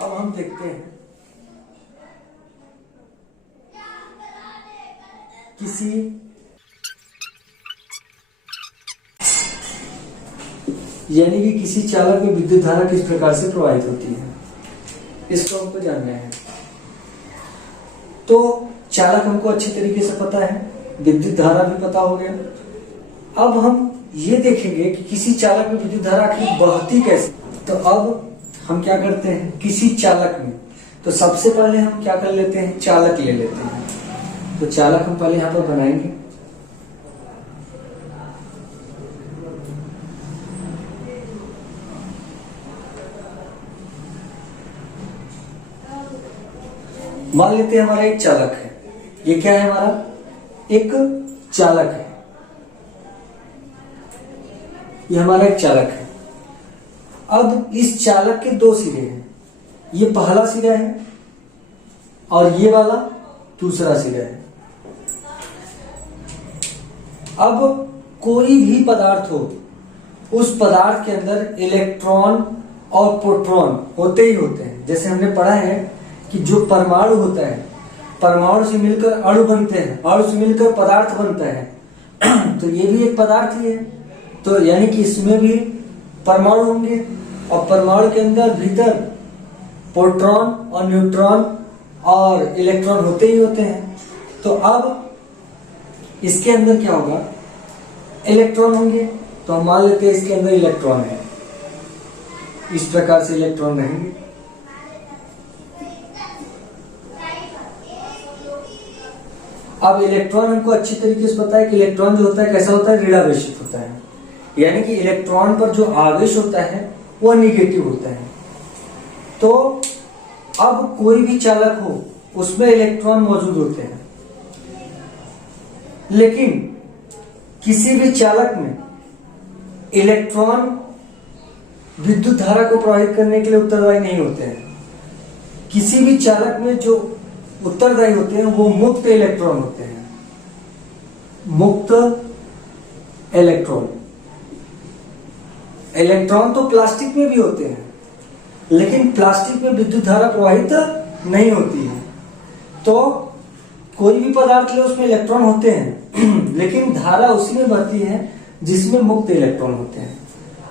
अब हम देखते हैं किसी यानी कि किसी चालक में विद्युत धारा किस प्रकार से प्रवाहित होती है, इसको हमको जानना है। तो चालक हमको अच्छी तरीके से पता है, विद्युत धारा भी पता हो गया। अब हम ये देखेंगे कि किसी चालक में विद्युत धारा आखिर बहती कैसे। तो अब हम क्या करते हैं, किसी चालक में, तो सबसे पहले हम क्या कर लेते हैं, चालक ले लेते हैं। तो चालक हम पहले यहां पर बनाएंगे। मान लेते हैं हमारा एक चालक है, ये क्या है, हमारा एक चालक है, ये हमारा एक चालक है। अब इस चालक के दो सिरे हैं, ये पहला सिरा है और ये वाला दूसरा सिरा है। अब कोई भी पदार्थ हो, उस पदार्थ के अंदर इलेक्ट्रॉन और प्रोटॉन होते ही होते हैं। जैसे हमने पढ़ा है कि जो परमाणु होता है, परमाणु से मिलकर अणु बनते हैं, अणु से मिलकर पदार्थ बनता है। तो ये भी एक पदार्थ ही है। तो यानी कि इसमें भी परमाणु होंगे और परमाणु के अंदर भीतर प्रोटॉन और न्यूट्रॉन और इलेक्ट्रॉन होते ही होते हैं। तो अब इसके अंदर क्या होगा, इलेक्ट्रॉन होंगे। तो हम मान लेते हैं इसके अंदर इलेक्ट्रॉन है, इस प्रकार से इलेक्ट्रॉन रहेंगे। अब इलेक्ट्रॉन हमको अच्छी तरीके से पता है कि इलेक्ट्रॉन जो होता है कैसा होता है, ऋणावेशित होता है। यानी कि इलेक्ट्रॉन पर जो आवेश होता है वो निगेटिव होता है। तो अब कोई भी चालक हो, उसमें इलेक्ट्रॉन मौजूद होते हैं, लेकिन किसी भी चालक में इलेक्ट्रॉन विद्युत धारा को प्रवाहित करने के लिए उत्तरदायी नहीं होते हैं। किसी भी चालक में जो उत्तरदायी होते हैं वो मुक्त इलेक्ट्रॉन होते हैं, मुक्त इलेक्ट्रॉन। इलेक्ट्रॉन तो प्लास्टिक में भी होते हैं, लेकिन प्लास्टिक में विद्युत धारा प्रवाहित नहीं होती है। तो कोई भी पदार्थ ले, उसमें इलेक्ट्रॉन होते हैं, लेकिन धारा उसी में बहती है जिसमें मुक्त इलेक्ट्रॉन होते हैं।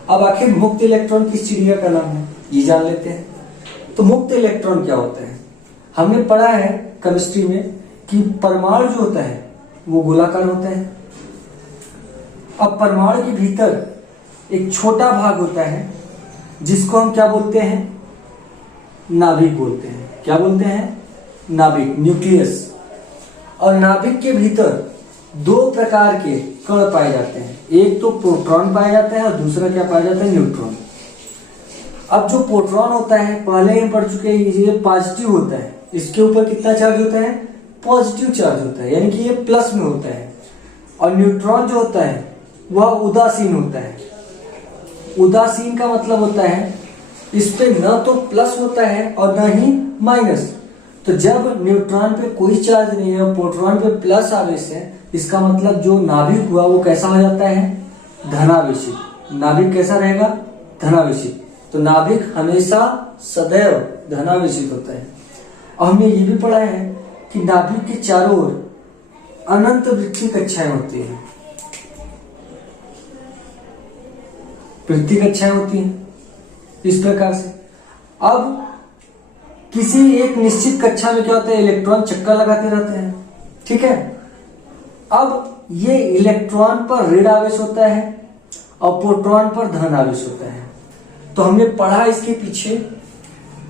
अब आखिर मुक्त इलेक्ट्रॉन किस चिड़िया का नाम है, ये जान लेते हैं। तो मुक्त इलेक्ट्रॉन क्या होता है, हमने पढ़ा है केमिस्ट्री में कि परमाणु जो होता है वो गोलाकार होता है। अब परमाणु के भीतर एक छोटा भाग होता है जिसको हम क्या बोलते हैं, नाभिक बोलते हैं। क्या बोलते हैं, नाभिक, न्यूक्लियस। और नाभिक के भीतर दो प्रकार के कण पाए जाते हैं, एक तो प्रोटॉन पाया जाता है और दूसरा क्या पाया जाता है, न्यूट्रॉन। अब जो प्रोटॉन होता है, पहले ही पढ़ चुके हैं, ये पॉजिटिव होता है, इसके ऊपर कितना चार्ज होता है, पॉजिटिव चार्ज होता है, यानी कि ये प्लस में होता है। और न्यूट्रॉन जो होता है वह उदासीन होता है। उदासीन का मतलब होता है इस पे न तो प्लस होता है और न ही माइनस। तो जब न्यूट्रॉन पे कोई चार्ज नहीं है और प्रोटॉन पे प्लस आवेश है, इसका मतलब जो नाभिक हुआ वो कैसा हो जाता है, धनावेशित। नाभिक कैसा रहेगा, धनावेशित। तो नाभिक हमेशा सदैव धनावेशित होता है। और हमने ये भी पढ़ा है कि नाभिक के चारों ओर अनंत वृत्तीय कक्षाएं होती हैं, वृत्तीय कक्षाएं होती हैं इस प्रकार से। अब किसी एक निश्चित कक्षा में क्या होता है, इलेक्ट्रॉन चक्कर लगाते रहते हैं, ठीक है। अब ये इलेक्ट्रॉन पर ऋण आवेश होता है और प्रोटॉन पर धन आवेश होता है। तो हमने पढ़ा इसके पीछे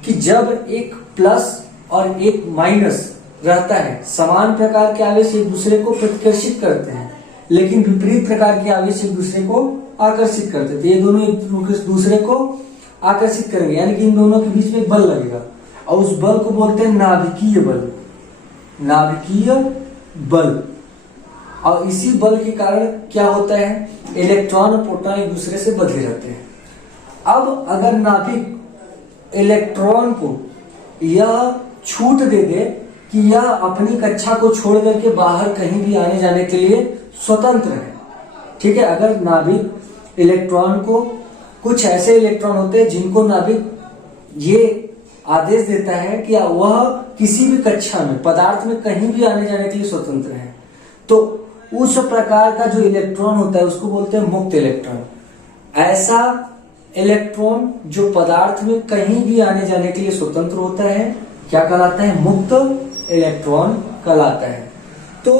कि जब एक प्लस और एक माइनस रहता है, समान प्रकार के आवेश एक दूसरे को प्रतिकर्षित करते हैं, लेकिन विपरीत प्रकार के आवेश एक दूसरे को आकर्षित करते थे। ये दोनों एक दूसरे को आकर्षित करेंगे, यानी कि इन दोनों के बीच में एक बल लगेगा और उस बल को बोलते हैं नाभिकीय बल, नाभिकीय बल। और इसी बल के कारण क्या होता है, इलेक्ट्रॉन और प्रोटॉन एक दूसरे से बंधे रहते हैं। अब अगर नाभिक इलेक्ट्रॉन को यह छूट दे दे कि यह अपनी कक्षा को छोड़ करके बाहर कहीं भी आने जाने के लिए स्वतंत्र है, ठीक है। अगर नाभिक इलेक्ट्रॉन को, कुछ ऐसे इलेक्ट्रॉन होते हैं जिनको नाभिक ये आदेश देता है कि वह किसी भी कक्षा में पदार्थ में कहीं भी आने जाने के लिए स्वतंत्र है, तो उस प्रकार का जो इलेक्ट्रॉन होता है उसको बोलते हैं मुक्त इलेक्ट्रॉन। ऐसा इलेक्ट्रॉन जो पदार्थ में कहीं भी आने जाने के लिए स्वतंत्र होता है क्या कहलाता है? मुक्त इलेक्ट्रॉन कहलाता है। तो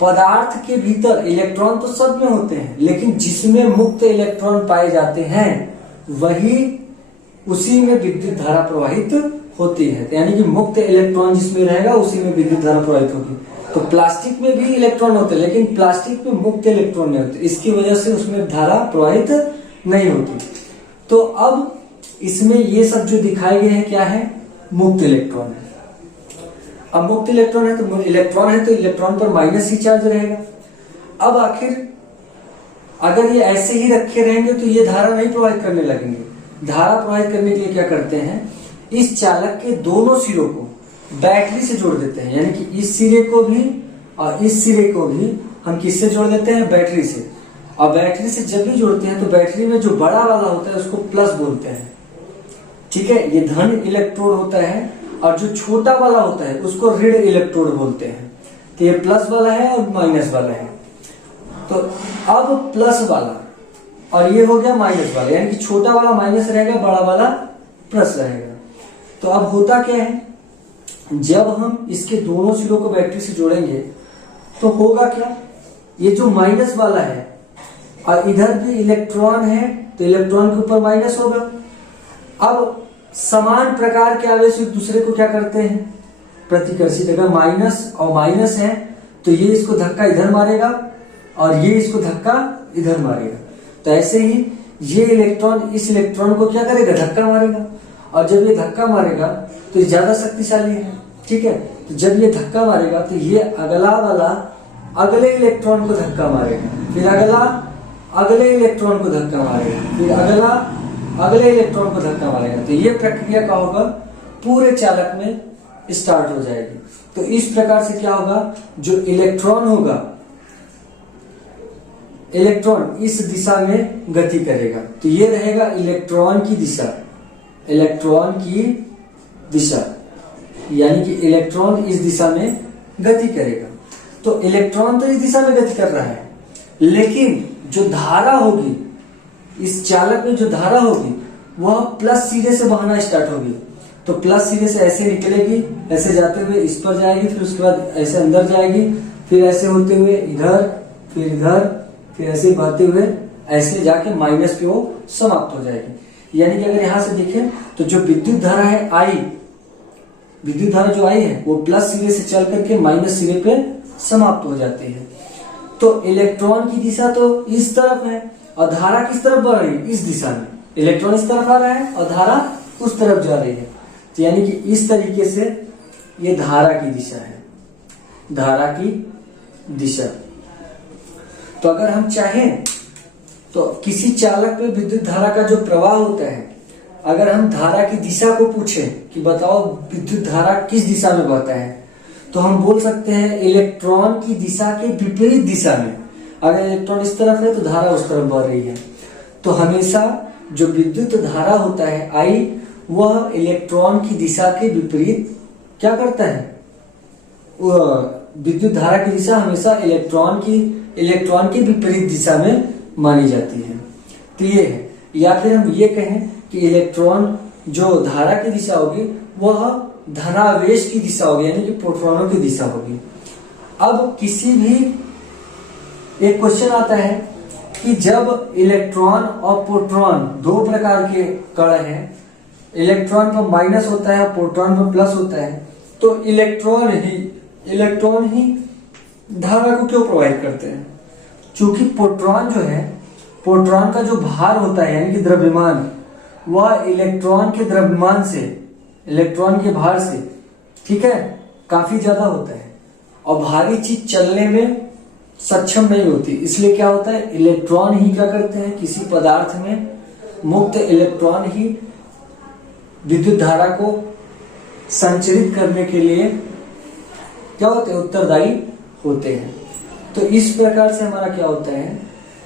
पदार्थ के भीतर इलेक्ट्रॉन तो सब में होते हैं, लेकिन जिसमें मुक्त इलेक्ट्रॉन पाए जाते हैं वही उसी में विद्युत धारा प्रवाहित होती है। यानी कि मुक्त इलेक्ट्रॉन जिसमें रहेगा उसी में विद्युत धारा प्रवाहित होगी। तो प्लास्टिक में भी इलेक्ट्रॉन होते हैं, लेकिन प्लास्टिक में मुक्त इलेक्ट्रॉन नहीं होते, इसकी वजह से उसमें धारा प्रवाहित नहीं होती। तो अब इसमें ये सब जो दिखाए गए हैं क्या है? मुक्त इलेक्ट्रॉन है। अब मुक्त इलेक्ट्रॉन है तो इलेक्ट्रॉन पर माइनस ही चार्ज रहेगा। अब आखिर अगर ये ऐसे ही रखे रहेंगे तो ये धारा नहीं प्रवाहित करने लगेंगे। धारा प्रवाहित करने के लिए क्या करते हैं? इस चालक के दोनों सिरों को बैटरी से जोड़ देते हैं, यानी कि इस सिरे को भी और इस सिरे को भी हम किससे जोड़ देते हैं? बैटरी से। और बैटरी से जब भी जोड़ते हैं तो बैटरी में जो बड़ा वाला होता है उसको प्लस बोलते हैं, ठीक है, ये धन इलेक्ट्रोड होता है, और जो छोटा वाला होता है उसको ऋण इलेक्ट्रोड बोलते हैं। तो ये प्लस वाला है और माइनस वाला है। तो अब प्लस वाला और ये हो गया माइनस वाला, यानी कि छोटा वाला माइनस रहेगा, बड़ा वाला प्लस रहेगा। तो अब होता क्या है? जब हम इसके दोनों सिरों को बैटरी से जोड़ेंगे तो होगा क्या? ये जो माइनस वाला है और इधर भी इलेक्ट्रॉन है तो इलेक्ट्रॉन के ऊपर माइनस होगा। अब समान प्रकार के आवेश एक दूसरे को क्या करते हैं? प्रतिकर्षित। अगर माइनस और माइनस है तो ये इसको धक्का इधर मारेगा और ये इसको धक्का इधर मारेगा। तो ऐसे ही ये इलेक्ट्रॉन इस इलेक्ट्रॉन को क्या करेगा? धक्का मारेगा। और जब ये धक्का मारेगा तो ये ज्यादा शक्तिशाली है, ठीक है। तो जब ये धक्का मारेगा तो ये अगला वाला अगले इलेक्ट्रॉन को धक्का मारेगा, फिर अगला अगले इलेक्ट्रॉन को धक्का मारेगा, फिर अगला अगले इलेक्ट्रॉन को धक्का मारेगा। तो ये प्रक्रिया का होगा पूरे चालक में स्टार्ट हो जाएगी। तो इस प्रकार से क्या होगा? जो इलेक्ट्रॉन होगा, इलेक्ट्रॉन इस दिशा में गति करेगा। तो ये रहेगा इलेक्ट्रॉन की दिशा, इलेक्ट्रॉन की दिशा, यानी कि इलेक्ट्रॉन इस दिशा में गति करेगा। तो इलेक्ट्रॉन तो इस दिशा में गति कर रहा है, लेकिन जो धारा होगी इस चालक में, जो धारा होगी वह प्लस सिरे से बहना स्टार्ट होगी। तो प्लस सिरे से ऐसे निकलेगी, ऐसे जाते हुए इस पर जाएगी, फिर उसके बाद ऐसे अंदर जाएगी, फिर ऐसे होते हुए इधर, फिर इधर, फिर ऐसे बहते हुए ऐसे जाके माइनस पे वो समाप्त हो जाएगी। यानी कि अगर यहां से देखें तो जो विद्युत धारा है आई, विद्युत धारा जो आई है वो प्लस सिरे से चल करके माइनस सिरे पे समाप्त हो जाती है। तो इलेक्ट्रॉन की दिशा तो इस तरफ है और धारा किस तरफ बढ़ रही है? इस दिशा में। इलेक्ट्रॉन इस तरफ आ रहा है और धारा उस तरफ जा रही है। तो यानी कि इस तरीके से ये धारा की दिशा है, धारा की दिशा। तो अगर हम चाहें तो किसी चालक में विद्युत धारा का जो प्रवाह होता है, अगर हम धारा की दिशा को पूछें कि बताओ विद्युत धारा किस दिशा में बहता है, तो हम बोल सकते हैं इलेक्ट्रॉन की दिशा के विपरीत दिशा में। अगर इलेक्ट्रॉन इस तरफ है तो धारा उस तरफ बढ़ रही है। तो हमेशा जो विद्युत धारा होता है आई, वह इलेक्ट्रॉन की दिशा के विपरीत क्या करता है? विद्युत धारा की दिशा हमेशा इलेक्ट्रॉन के विपरीत दिशा में मानी जाती है। तो ये है, या फिर हम ये कहें कि इलेक्ट्रॉन जो धारा की दिशा होगी वह धनावेश की दिशा होगी, यानी कि प्रोटॉनों की दिशा होगी। अब किसी भी एक क्वेश्चन आता है कि जब इलेक्ट्रॉन और प्रोटॉन दो प्रकार के कण हैं, इलेक्ट्रॉन पर माइनस होता है और प्रोटॉन पर प्लस होता है, तो इलेक्ट्रॉन ही धारा को क्यों प्रवाहित करते हैं? क्योंकि प्रोटॉन जो है, प्रोटॉन का जो भार होता है यानी कि द्रव्यमान, वह इलेक्ट्रॉन के द्रव्यमान से, इलेक्ट्रॉन के भार से, ठीक है, काफी ज्यादा होता है और भारी चीज चलने में सक्षम नहीं होती। इसलिए क्या होता है? इलेक्ट्रॉन ही क्या करते हैं? किसी पदार्थ में मुक्त इलेक्ट्रॉन ही विद्युत धारा को संचरित करने के लिए क्या होते हैं? उत्तरदायी होते हैं। तो इस प्रकार से हमारा क्या होता है?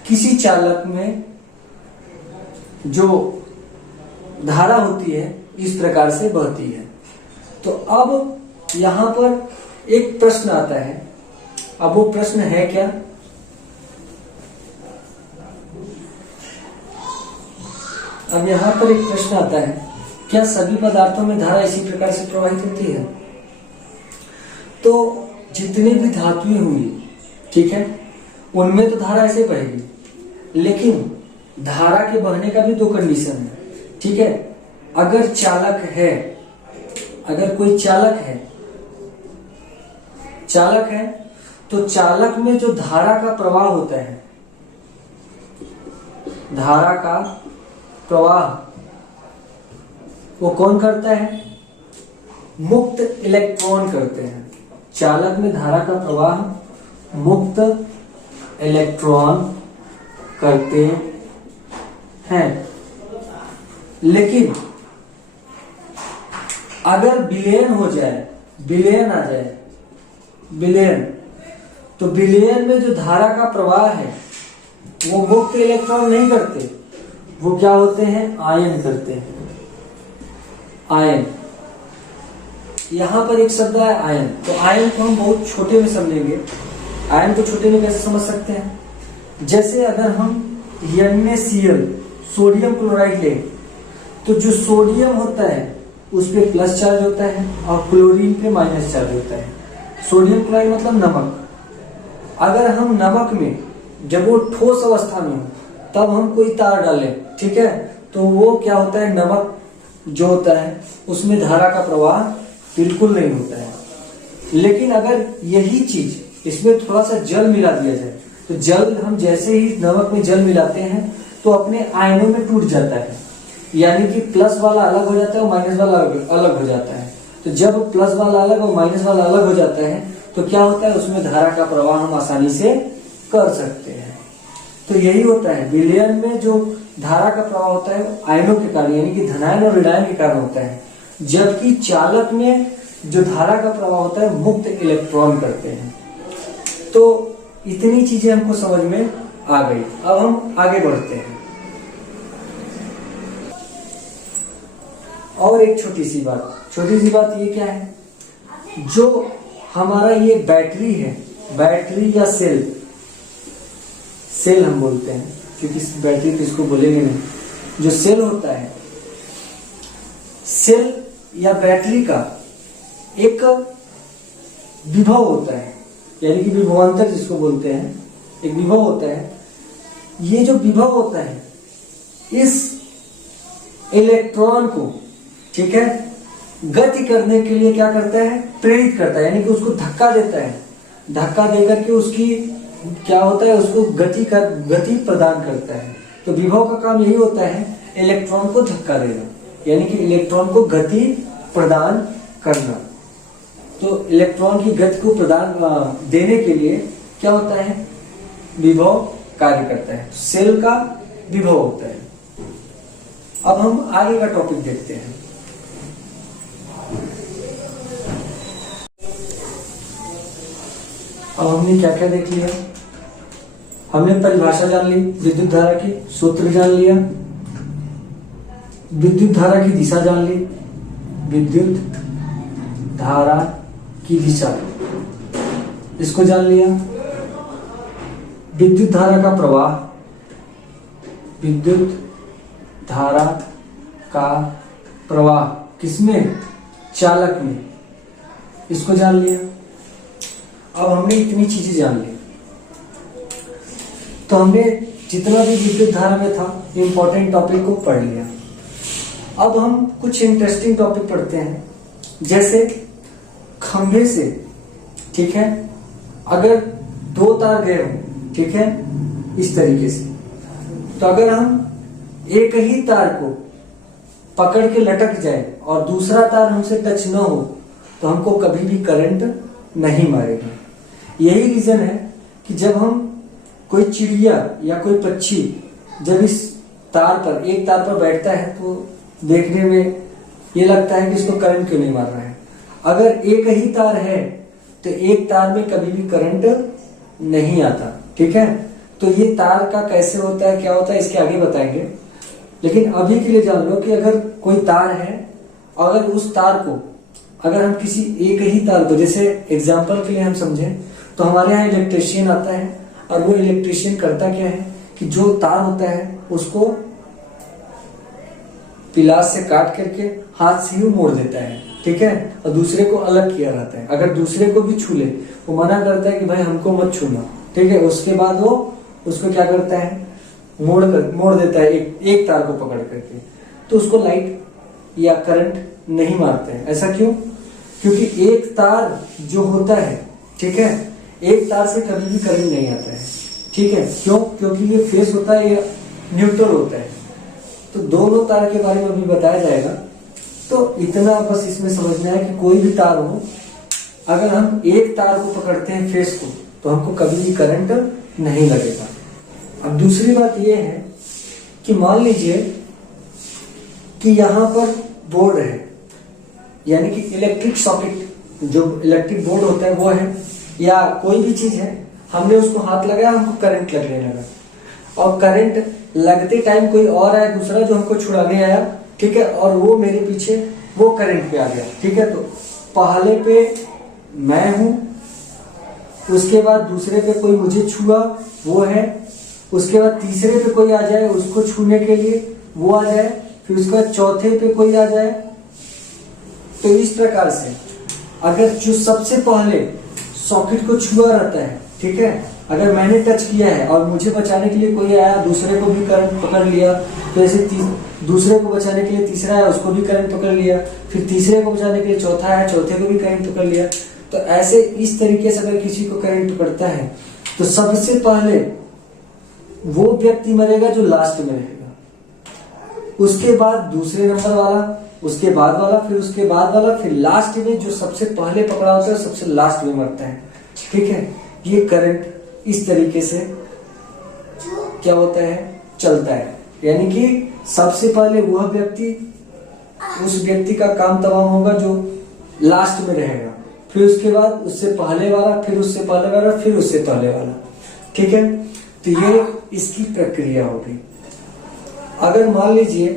किसी चालक में जो धारा होती है इस प्रकार से बहती है। तो अब यहां पर एक प्रश्न आता है, अब वो प्रश्न है क्या? अब यहां पर एक प्रश्न आता है, क्या सभी पदार्थों में धारा इसी प्रकार से प्रवाहित होती है? तो जितनी भी धातुएं होंगी, ठीक है, उनमें तो धारा ऐसे बहेगी, लेकिन धारा के बहने का भी दो कंडीशन है, ठीक है। अगर चालक है, अगर कोई चालक है तो चालक में जो धारा का प्रवाह होता है, धारा का प्रवाह वो कौन करता है? मुक्त इलेक्ट्रॉन करते हैं। चालक में धारा का प्रवाह मुक्त इलेक्ट्रॉन करते हैं। लेकिन अगर विलयन हो जाए, विलयन आ जाए, विलयन, तो विलयन में जो धारा का प्रवाह है वो मुक्त इलेक्ट्रॉन नहीं करते, वो क्या होते हैं? आयन करते हैं। आयन, यहां पर एक शब्द है आयन। तो आयन को हम बहुत छोटे में समझेंगे। आयन को छोटे में कैसे समझ सकते हैं? जैसे अगर हम NaCl सोडियम क्लोराइड ले, तो जो सोडियम होता है उस पे प्लस चार्ज होता है और क्लोरीन पे माइनस चार्ज होता है। सोडियम क्लोराइड मतलब नमक। अगर हम नमक में, जब वो ठोस अवस्था में हो, तब हम कोई तार डालें, ठीक है, तो वो क्या होता है? नमक जो होता है उसमें धारा का प्रवाह बिल्कुल नहीं होता है। लेकिन अगर यही चीज इसमें थोड़ा सा जल मिला दिया जाए, तो जल, हम जैसे ही नमक में जल मिलाते हैं तो अपने आयनों में टूट जाता है, यानी कि प्लस वाला अलग हो जाता है और माइनस वाला अलग हो जाता है। तो जब प्लस वाला अलग और माइनस वाला अलग हो जाता है तो क्या होता है? उसमें धारा का प्रवाह हम आसानी से कर सकते हैं। तो यही होता है, विलयन में जो धारा का प्रवाह होता है आयनों के कारण, यानी कि धनायन और ऋणायन के कारण होता है, जबकि चालक में जो धारा का प्रवाह होता है मुक्त इलेक्ट्रॉन करते हैं। तो इतनी चीजें हमको समझ में आ गई। अब हम आगे बढ़ते हैं। और एक छोटी सी बात ये क्या है? जो हमारा ये बैटरी है, बैटरी या सेल हम बोलते हैं, क्योंकि बैटरी तो इसको बोलेंगे नहीं। जो सेल होता है, सेल या बैटरी का एक विभव होता है, यानी कि विभवांतर जिसको बोलते हैं, एक विभव होता है। ये जो विभव होता है इस इलेक्ट्रॉन को, ठीक है, गति करने के लिए क्या करता है? प्रेरित करता है, यानी कि उसको धक्का देता है। धक्का देकर के उसकी क्या होता है? उसको गति प्रदान करता है। तो विभव का काम यही होता है, इलेक्ट्रॉन को धक्का देना, यानी कि इलेक्ट्रॉन को गति प्रदान करना। तो इलेक्ट्रॉन की गति को प्रदान देने के लिए क्या होता है? विभव कार्य करता है। सेल का विभव होता है। अब हम आगे का टॉपिक देखते हैं। अब हमने क्या क्या देख लिया? हमने परिभाषा जान ली, विद्युत धारा की सूत्र जान लिया, विद्युत धारा की दिशा जान ली, विद्युत धारा की दिशा इसको जान लिया, विद्युत धारा का प्रवाह, विद्युत धारा का प्रवाह किसमें? चालक में, इसको जान लिया। अब हमने इतनी चीजें जान ली, तो हमने जितना भी विद्युत धारा में था इंपॉर्टेंट टॉपिक को पढ़ लिया। अब हम कुछ इंटरेस्टिंग टॉपिक पढ़ते हैं, जैसे खंभे से, ठीक है, अगर दो तार गए हो, ठीक है, इस तरीके से, तो अगर हम एक ही तार को पकड़ के लटक जाए और दूसरा तार हमसे टच न हो तो हमको कभी भी करंट नहीं मारेगा। यही रीजन है कि जब हम कोई चिड़िया या कोई पक्षी जब इस तार पर, एक तार पर बैठता है तो देखने में ये लगता है कि इसको करंट क्यों नहीं मार रहा है। अगर एक ही तार है तो एक तार में कभी भी करंट नहीं आता, ठीक है। तो ये तार का कैसे होता है, क्या होता है, इसके आगे बताएंगे। लेकिन अभी के लिए जान लो कि अगर कोई तार है अगर उस तार को, अगर हम किसी एक ही तार को, जैसे एग्जाम्पल के लिए हम समझें तो हमारे यहाँ इलेक्ट्रिशियन आता है और वो इलेक्ट्रिशियन करता क्या है कि जो तार होता है उसको पिलास से काट करके हाथ से ही मोड़ देता है, ठीक है, और दूसरे को अलग किया रहता है। अगर दूसरे को भी छू ले, वो मना करता है कि भाई हमको मत छूना, ठीक है। उसके बाद वो उसको क्या करता है, मोड़ देता है एक तार को पकड़ करके, तो उसको लाइट या करंट नहीं मारते हैं। ऐसा क्यों? क्योंकि एक तार जो होता है, ठीक है, एक तार से कभी भी करंट नहीं आता है, ठीक है। क्यों? क्योंकि ये फेस होता है, ये न्यूट्रल होता है। तो दोनों तार के बारे में अभी बताया जाएगा। तो इतना बस इसमें समझना है कि कोई भी तार हो, अगर हम एक तार को पकड़ते हैं फेस को, तो हमको कभी भी करंट नहीं लगेगा। अब दूसरी बात यह है कि मान लीजिए कि यहां पर बोर्ड है, यानी कि इलेक्ट्रिक सॉकेट, जो इलेक्ट्रिक बोर्ड होता है वो है, या कोई भी चीज है, हमने उसको हाथ लगाया, हमको करंट लगने लगा, और करंट लगते टाइम कोई और आया दूसरा जो हमको छुड़ाने आया, ठीक है, और वो मेरे पीछे वो करंट पे आ गया, ठीक है। तो पहले पे मैं हूं, उसके बाद दूसरे पे कोई मुझे छुआ वो है, उसके बाद तीसरे पे कोई आ जाए उसको छूने के लिए वो आ जाए, फिर उसके बाद चौथे पे कोई आ जाए। तो इस प्रकार से अगर जो सबसे पहले सॉकेट को छुआ रहता है, ठीक है, अगर मैंने टच किया है और मुझे बचाने के लिए कोई आया, दूसरे को भी करंट पकड़ लिया, तो ऐसे दूसरे को बचाने के लिए तीसरा आया, उसको भी करंट पकड़ लिया, फिर तीसरे को बचाने के लिए चौथा आया, चौथे को भी करंट पकड़ लिया। तो ऐसे इस तरीके से अगर किसी को करंट पकड़ता है तो सबसे पहले वो व्यक्ति मरेगा जो लास्ट में रहेगा, उसके बाद दूसरे नंबर वाला, उसके बाद वाला, फिर उसके बाद वाला, फिर लास्ट में जो सबसे पहले पकड़ा होता है सबसे लास्ट में मरता है, ठीक है। ये करंट इस तरीके से क्या होता है, चलता है, यानी कि सबसे पहले वह व्यक्ति, उस व्यक्ति का काम तमाम होगा जो लास्ट में रहेगा, फिर उसके बाद उससे पहले वाला, फिर उससे पहले वाला, फिर उससे पहले वाला, ठीक है। तो ये इसकी प्रक्रिया होगी। अगर मान लीजिए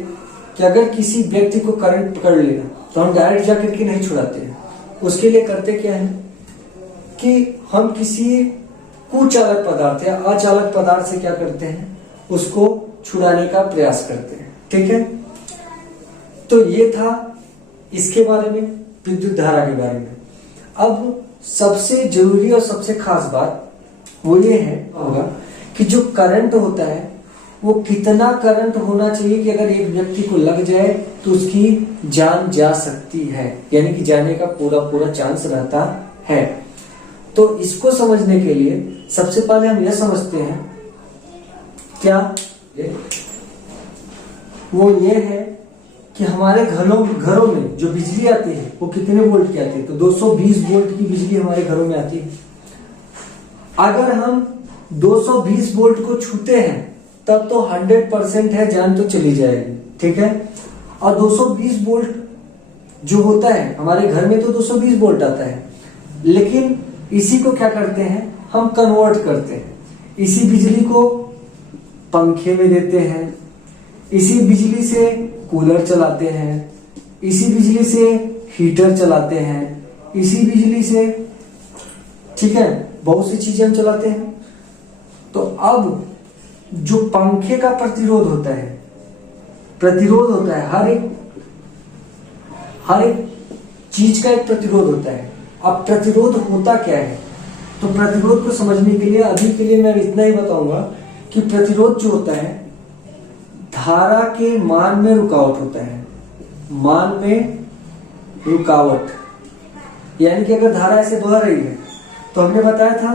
कि अगर किसी व्यक्ति को करंट पकड़ लिया तो हम डायरेक्ट जाकर के नहीं छुड़ाते हैं, उसके लिए करते क्या है कि हम किसी कुचालक पदार्थ या अचालक पदार्थ से क्या करते हैं, उसको छुड़ाने का प्रयास करते हैं, ठीक है। तो ये था इसके बारे में, विद्युत धारा के बारे में। अब सबसे जरूरी और सबसे खास बात वो ये है होगा कि जो करंट होता है वो कितना करंट होना चाहिए कि अगर एक व्यक्ति को लग जाए तो उसकी जान जा सकती है, यानी कि जाने का पूरा चांस रहता है। तो इसको समझने के लिए सबसे पहले हम यह समझते हैं क्या वो ये है कि हमारे घरों में जो बिजली आती है वो कितने वोल्ट की आती है। तो 220 वोल्ट की बिजली हमारे घरों में आती है। अगर हम 220 वोल्ट को छूते हैं तब तो 100% है, जान तो चली जाएगी, ठीक है। और 220 वोल्ट जो होता है हमारे घर में, तो 220 वोल्ट आता है, लेकिन इसी को क्या करते हैं, हम कन्वर्ट करते हैं। इसी बिजली को पंखे में देते हैं, इसी बिजली से कूलर चलाते हैं, इसी बिजली से हीटर चलाते हैं, इसी बिजली से, ठीक है, बहुत सी चीजें हम चलाते हैं। तो अब जो पंखे का प्रतिरोध होता है, हर एक चीज का एक प्रतिरोध होता है। अब प्रतिरोध होता क्या है, तो प्रतिरोध को समझने के लिए अभी के लिए मैं इतना ही बताऊंगा कि प्रतिरोध जो होता है धारा के मान में रुकावट होता है, मान में रुकावट, यानी कि अगर धारा ऐसे बह रही है तो हमने बताया था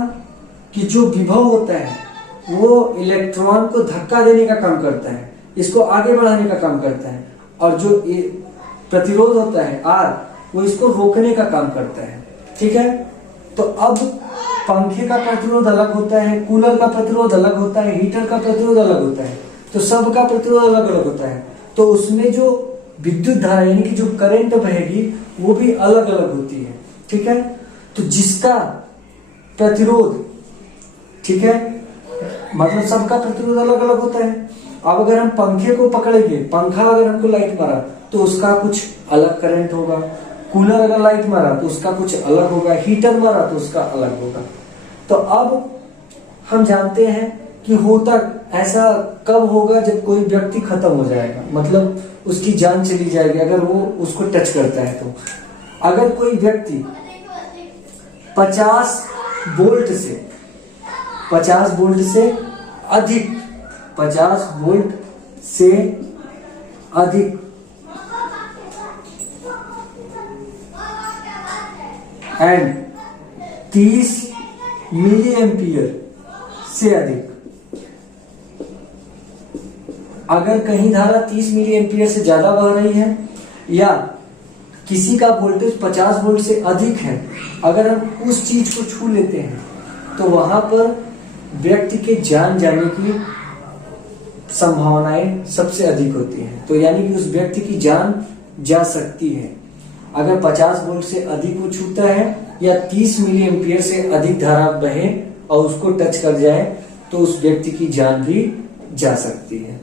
कि जो विभव होता है वो इलेक्ट्रॉन को धक्का देने का काम करता है, इसको आगे बढ़ाने का काम करता है, और जो प्रतिरोध होता है R, वो इसको रोकने का काम करता है, ठीक है। तो अब पंखे का प्रतिरोध अलग होता है, कूलर का प्रतिरोध अलग होता है, हीटर का प्रतिरोध अलग होता है, तो सबका प्रतिरोध अलग अलग होता है। तो उसमें जो विद्युत धारा यानी कि जो करंट बहेगी वो भी अलग अलग होती है, ठीक है। तो जिसका प्रतिरोध, ठीक है, मतलब सबका प्रतिरोध अलग अलग होता है, अब अगर हम पंखे को पकड़ेंगे, पंखा अगर हमको लाइट मारा तो उसका कुछ अलग करंट होगा, कूलर अगर लाइट मारा तो उसका कुछ अलग होगा, हीटर मारा तो उसका अलग होगा। तो अब हम जानते हैं कि होता ऐसा कब होगा, जब कोई व्यक्ति खत्म हो जाएगा, मतलब उसकी जान चली जाएगी अगर वो उसको टच करता है। तो अगर कोई व्यक्ति 50 वोल्ट से अधिक 50 वोल्ट से अधिक एंड 30 मिली एम्पियर से अधिक, अगर कहीं धारा 30 मिली एम्पियर से ज्यादा बह रही है या किसी का वोल्टेज 50 वोल्ट से अधिक है, अगर हम उस चीज को छू लेते हैं तो वहां पर व्यक्ति के जान जाने की संभावनाएं सबसे अधिक होती हैं। तो यानी कि उस व्यक्ति की जान जा सकती है अगर 50 वोल्ट से अधिक वो छूता है या 30 मिली एम्पियर से अधिक धारा बहे और उसको टच कर जाए तो उस व्यक्ति की जान भी जा सकती है।